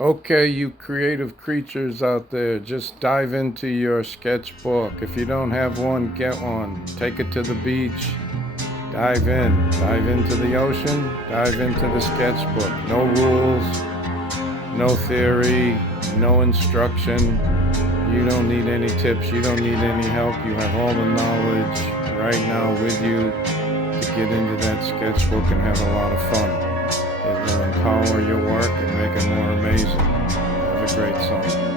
Okay, you creative creatures out there, just dive into your sketchbook. If you don't have one, get one. Take it to the beach. Dive in. Dive into the ocean. Dive into the sketchbook. No rules, no theory, no instruction. You don't need any tips. You don't need any help. You have all the knowledge right now with you to get into that sketchbook and have a lot of fun. It will empower your work and make it more amazing. Have a great summer.